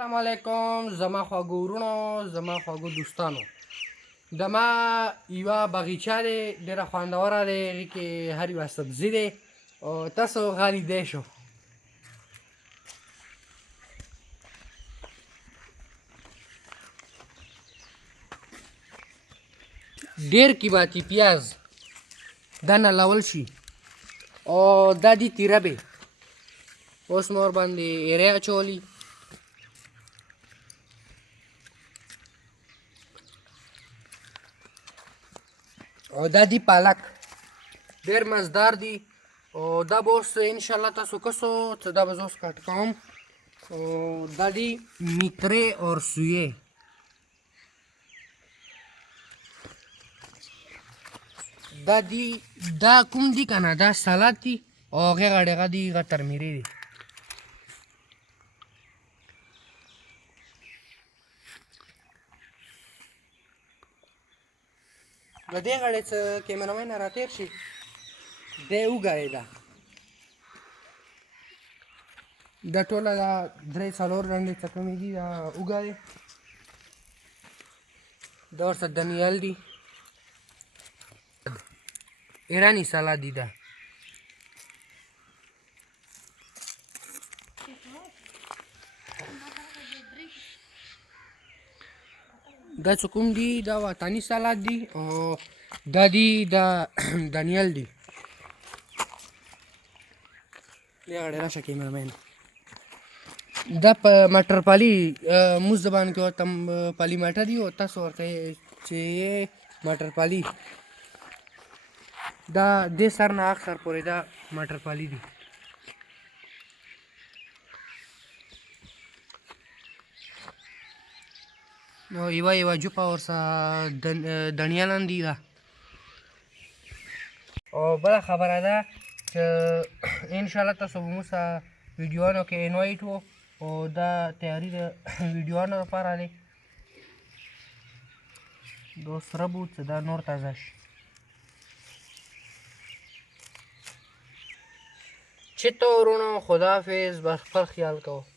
السلام علیکم زما خواږه ورونو زما خواږه دوستانو د ما یوه باغچه دی ډېره خوندوره دی هغې کې هر یوه سبزي دی او تاسو غالیدی شو ډېر قیمتي پیاز دا نلول شي او دا دي تیربې اوس مې ورباندې ایرې اچولي او دا دی پالک ډېر مزدار دي او دا به اوس انشاءالله تاسو کسو څه دا به زه اوس کټ کوم او دا دي میترې اور سویې دا کوم دي که نه دا سلاد دي او هغې غړېغه دي هغه ترمیرې دي د دې غړې څه کیمرمین نه راتېر شي دی اوږه دی دا ټوله دا 3-4 ډنډې څه کمې دي دا اوږه دی دا ورسره دنیال دي ایرانی سلاد دي دا چې کوم دي دا وطني سلاد دي او دا دي دا دانیال دي غړې راشه کیمرمین دا په مټر پالي موږ زبان کې ورته پالي مټر دي او تاسو ورته چې مټر پالي دا دې سر نه اخر پورې دا مټر پالي دي نو یوه جوپه ورسره دڼیالان دي دا او بله خبره ده چې انشاءالله تاسو به موږ سره ویډیوانو کې انوایټ و او دا تیاري د ویډیوانو لپاره دی دا سره بود چې دا نور تازه شي چطور ورونو خداحافظ بس خپل خیال کوو